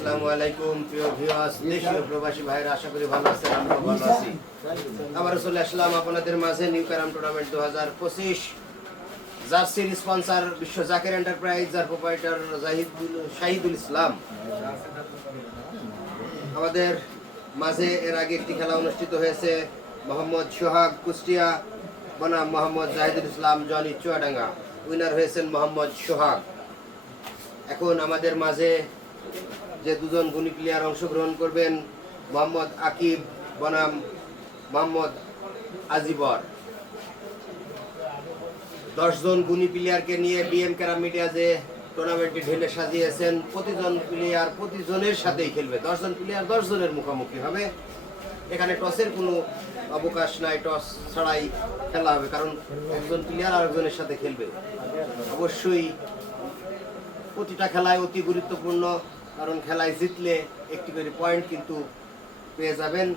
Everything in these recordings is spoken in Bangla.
আসসালামু আলাইকুম প্রিয় ভিউয়ার্স দেশীয় প্রবাসী ভাইরা আশা করি ভালো আছেন আমরা ভালো আছি। আবার চলে আসলাম আপনাদের মাঝে নিউ ক্যারাম টুর্নামেন্ট দু হাজার পঁচিশ। জার্সির স্পন্সর বিশ্ব জাকের এন্টারপ্রাইজ যার প্রোপাইটার জাহিদুল শাহিদুল ইসলাম। আমাদের মাঝে এর আগে একটি খেলা অনুষ্ঠিত হয়েছে মোহাম্মদ সোহাগ কুষ্টিয়া বনাম মোহাম্মদ জাহিদুল ইসলাম জনি চুয়াডাঙ্গা। উইনার হয়েছেন মোহাম্মদ সোহাগ। এখন আমাদের মাঝে যে দুজন গুণী প্লেয়ার অংশগ্রহণ করবেন মোহাম্মদ আকিব, বনাম মোহাম্মদ আজিবর। দশজন গুণী প্লেয়ারকে নিয়ে বিএম ক্যারাম মিডিয়া যে টুর্নামেন্টটি ঢেলে সাজিয়েছেন, প্রতিজন প্লেয়ার প্রতিজনের সাথেই খেলবে। দশজন প্লেয়ার দশজনের মুখোমুখি হবে। এখানে টসের কোনো অবকাশ নাই, টস ছাড়াই খেলা হবে, কারণ একজন প্লেয়ার আরেকজনের সাথে খেলবে। অবশ্যই প্রতিটা খেলায় অতি গুরুত্বপূর্ণ কারণ খেলায় জিতলে একটি করে পয়েন্ট কিন্তু পেয়ে যাবেন।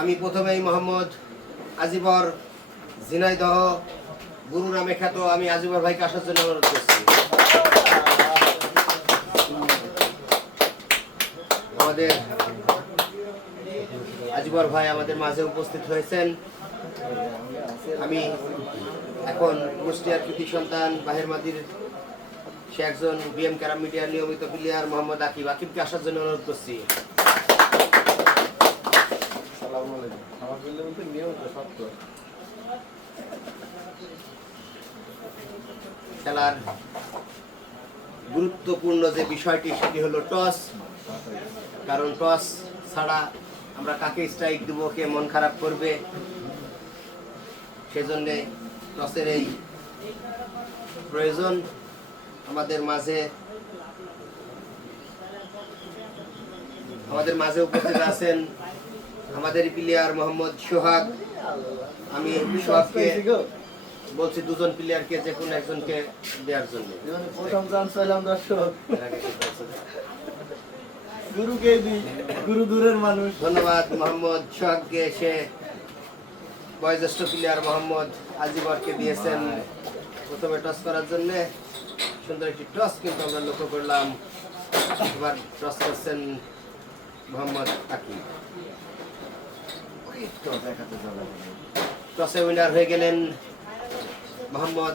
আমি প্রথমেই মোহাম্মদ আজিবর ঝিনাইদহ, গুরু নামে খ্যাত আমি আজিবর ভাইকে আসার জন্য অনুরোধ করছি। আমাদের আজিবর ভাই আমাদের মাঝে উপস্থিত হয়েছেন। আমি এখন কুষ্টিয়ার কৃতি সন্তান বাহের মাদির সে একজন বিএম ক্যারাম মিডিয়ার নিয়মিত প্লেয়ার মোহাম্মদ আকিব। আকিবকে আসার জন্য অনুরোধ করছি। খেলার গুরুত্বপূর্ণ যে বিষয়টি সেটি হলো টস। কারণ টস ছাড়া আমরা কাকে স্ট্রাইক দেবো কে মন খারাপ করবে সেজন্যে টসের এই প্রয়োজন। আমাদের মাঝে আমাদের মাঝে উপস্থিত আছেন আমাদের প্লেয়ার মোহাম্মদ সোহাগ। আমি সোহাগকে বলছি দুজন প্লেয়ারকে যে কোনো একজনকে দেওয়ার জন্য। প্রথম চান্স দর্শক। গুরুকে গুরু দূরের মানুষ। ধন্যবাদ মোহাম্মদ সোহাগকে বয়োজ্যেষ্ঠ প্লেয়ার মোহাম্মদ আজিবরকে দিয়েছেন প্রথমে টস করার জন্য। সুন্দর একটি টস কিন্তু আমরা লক্ষ্য করলাম। এবার টস করছেন মোহাম্মদ আকিব টসে উইনার হয়ে গেলেন মোহাম্মদ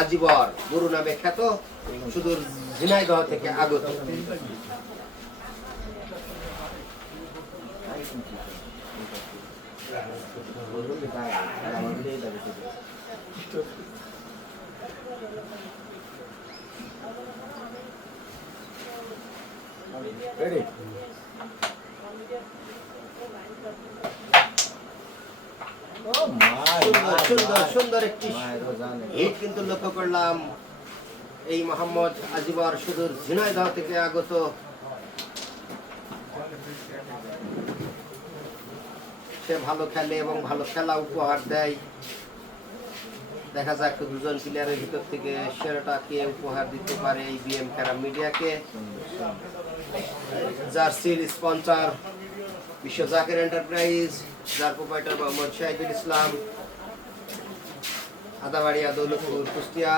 আজিবর, গুরু নামে খ্যাত সুদূর ঝিনাইদহ থেকে আগত। রেডি ও মাই সুন্দর সুন্দর সুন্দর একটি হিট কিন্তু লক্ষ্য করলাম। এই মোহাম্মদ আজিবর সুদূর ঝিনাইদহ থেকে আগত। সে ভালো খেলে এবং ভালো খেলা উপহার দেয়। দেখা যাক দুজন প্লেয়ারের ভিতর থেকে সেরাটা কে উপহার দিতে পারে এই বিএম ক্যারাম মিডিয়াকে জার্সির স্পন্সর বিশ্ব জাকের এন্টারপ্রাইজ যার প্রোপাইটার মোহাম্মদ শাহিদুল ইসলাম আদাবাড়িয়া দৌলতপুর কুষ্টিয়া।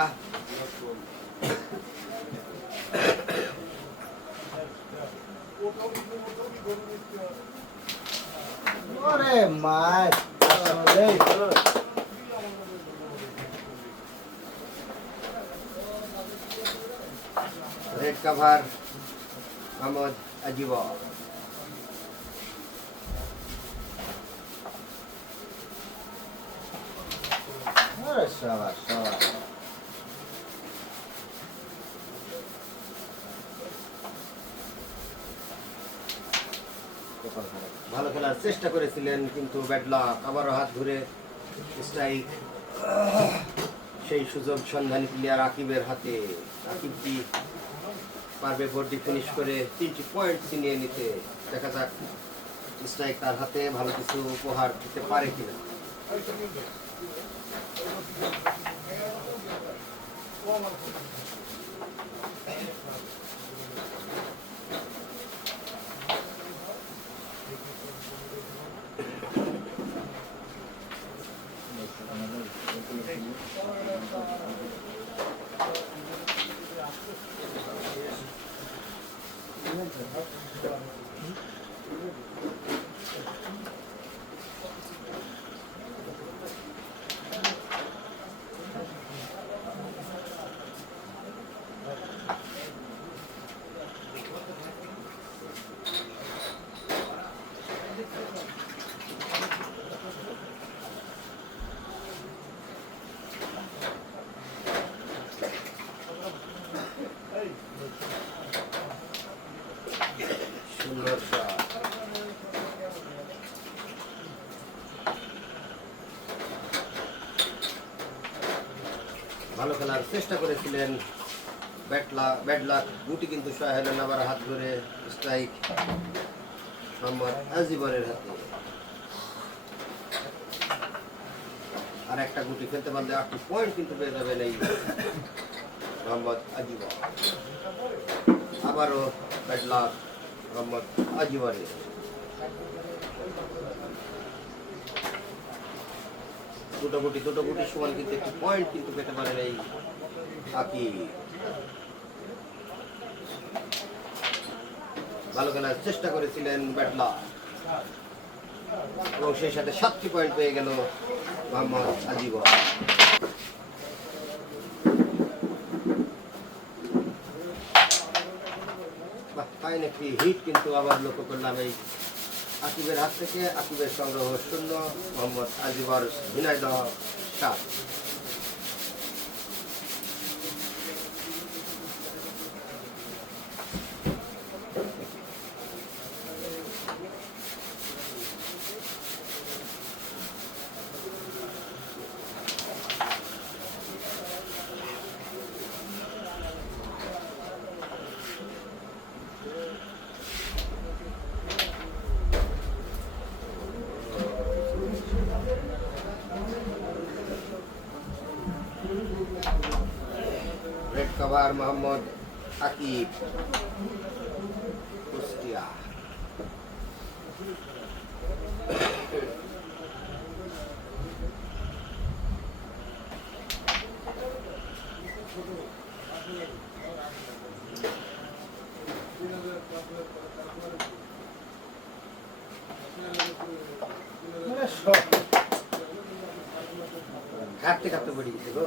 ওরে রেড কাভার। শাবাশ শাবাশ ভালো খেলার চেষ্টা করেছিলেন, কিন্তু ব্যাড লাক আবারও হাত ধরে স্ট্রাইক সেই সুযোগ সন্ধানী প্লেয়ার আকিবের হাতে। আকিব কি পারবে বডি ফিনিশ করে তিনটি পয়েন্ট ছিনিয়ে নিতে দেখা যাক স্ট্রাইক তার হাতে ভালো কিছু উপহার দিতে পারে কিনা ভালো খেলার চেষ্টা করেছিলেন। ব্যাটলা ব্যাড লাক গুটি কিন্তু সোহেলেন আবার হাত ধরে স্ট্রাইক মোহাম্মদ আজিবরের হাতে আর একটা গুটি খেলতে পারলে আটটি পয়েন্ট কিন্তু পেয়ে যাবেন এই মোহাম্মদ আজিবর। আবারও ব্যাড লাক মোহাম্মদ আজিবরের দুটো গুটি দুটো সমান কিন্তু একটি পয়েন্ট কিন্তু পেতে পারেন এই আকি ভালো খেলার চেষ্টা করেছিলেন ব্যাটলা এবং সেই সাথে সাতটি পয়েন্ট পেয়ে গেল মোহাম্মদ আজিবর বাহ, একটি হিট কিন্তু আবার লক্ষ্য করলাম এই আকিবের হাত থেকে আকিবের সংগ্রহ শূন্য মোহাম্মদ আজিবর ঝিনাইদহ সাত। কভার মোহাম্মদ আকিব কুষ্টিয়া কাটতে কাটতে পড়ে গেছে গো।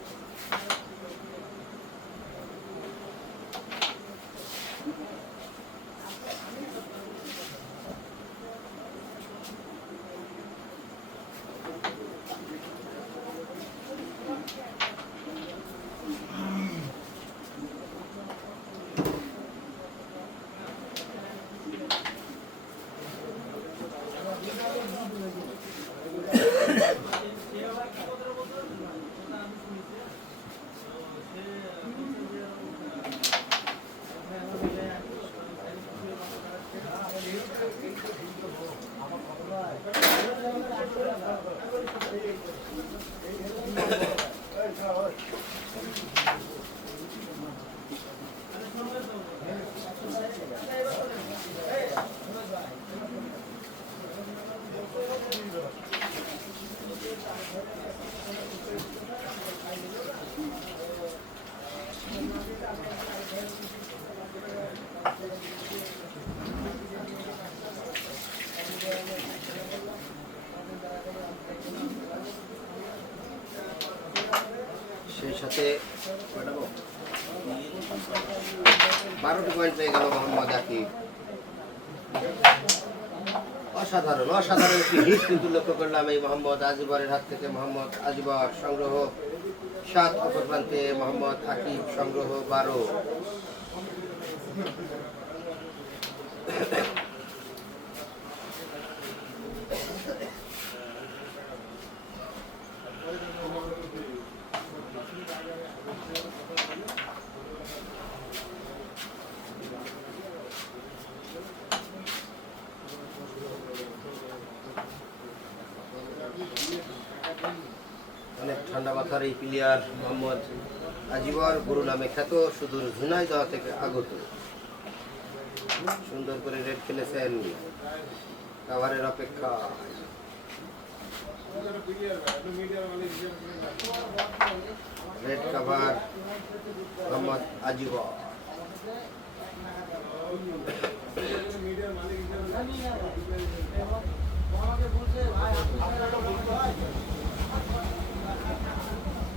সেই সাথে বারোটি পয়েন্ট পেয়ে গেল মোহাম্মদ আকিব অসাধারণ অসাধারণ একটি হিট কিন্তু লক্ষ্য করলাম এই মোহাম্মদ আজিবরের হাত থেকে। মোহাম্মদ আজিবর সংগ্রহ, সাত অপর প্রান্তে মোহাম্মদ আকিব সংগ্রহ বারো। অনেক ঠান্ডা মাথার এই প্লেয়ার মোহাম্মদ আজিবর গুরু নামে খ্যাত, সুদূর ঝুনাইদহ থেকে আগত। সুন্দর করে রেড খেলেছেন কাভারের অপেক্ষা। Raid cover Mohammad Azibor.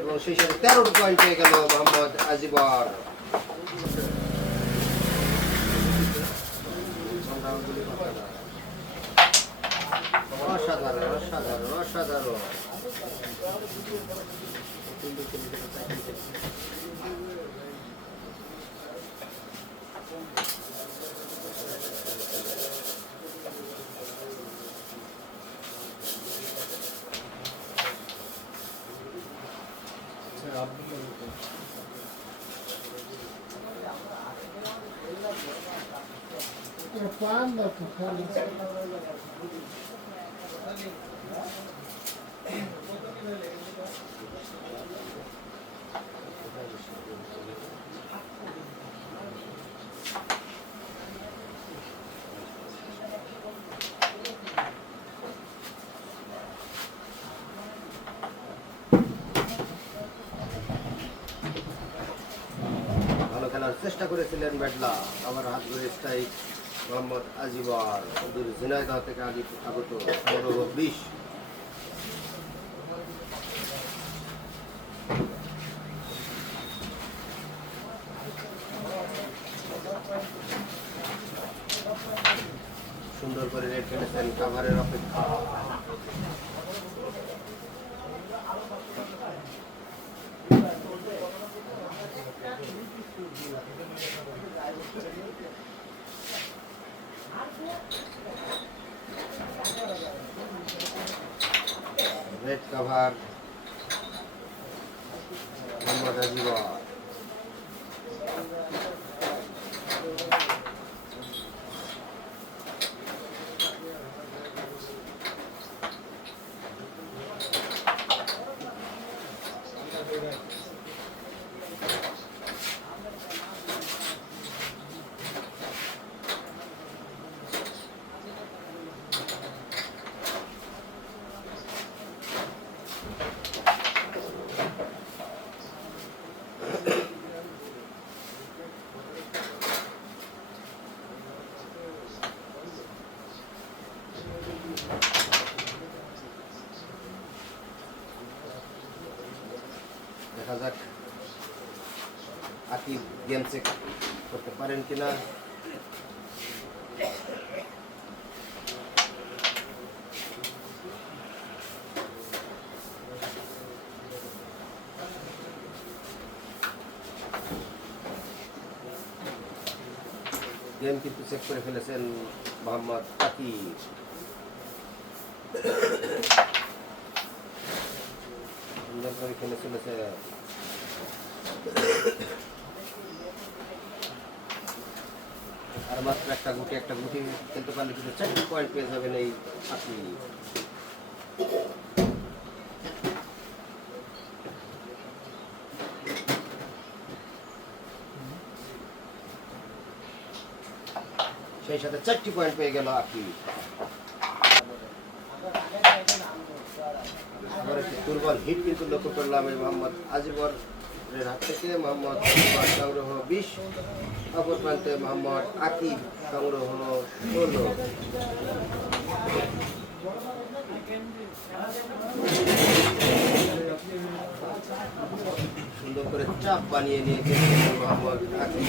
এবং সেই সাথে তেরোটি পয়েন্ট পেয়ে গেল মোহাম্মদ আজিবর। চেষ্টা করেছিলেন ব্যাটলা আমার হাত ধরে স্ট্রাইক মোহাম্মদ আজিবর সুদূর ঝিনাইদহ থেকে আগে আগত পনেরো বিশ সুন্দর করে রেড কেটেছেন কাভারের অপেক্ষা। রেড কাভার মোহাম্মদ আজিবর আকিব গেমসে করতে পারেন কিনা গেম কিন্তু চেক করে ফেলেছেন মোহাম্মদ আকিব সুন্দর করে খেলে চলেছে আর মাত্র একটা গুটি একটা গুটি খেলতে পারলে কিন্তু চারটি পয়েন্ট পেয়ে যাবেন এই আপনি। সেই সাথে চারটি পয়েন্ট পেয়ে গেল আপনি। দুর্বল হিট কিন্তু লক্ষ্য করলাম এই মোহাম্মদ আজিবর। এর হাত থেকে মোহাম্মদ সংগ্রহ বিশ, অপর প্রান্তে মোহাম্মদ আকিব সংগ্রহ ষোলো। সুন্দর করে চাপ বানিয়ে নিয়ে মোহাম্মদ আকিব।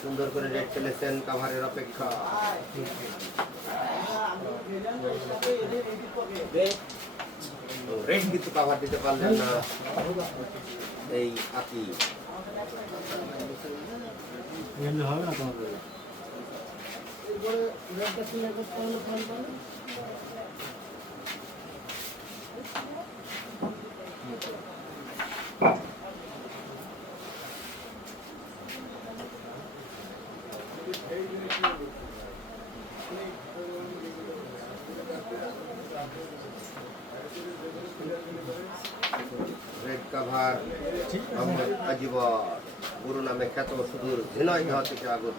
সুন্দর করে রেড ফেলেছেন কাভারের অপেক্ষা। রেড কিন্তু কাভার দিতে পারলেন না। এই আকি। এরপরে রেডটা ক্লিয়ার করতে হলে ফোন করে রেড কাভার মোহাম্মদ আজিবর গুরু নামে খ্যাত সুদূর ঝিনাইদহ থেকে আগত।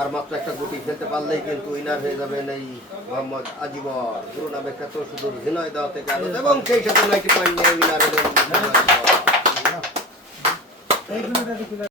আর মাত্র একটা গুটি খেলতে পারলেই কিন্তু উইনার হয়ে যাবেন এই মোহাম্মদ আজিবর গুরু নামে খ্যাত হৃদয় দেওয়া থেকে আনন্দ এবং সেই সাথে নাইনটি পয়েন্ট নিয়ে উইনার হলেন।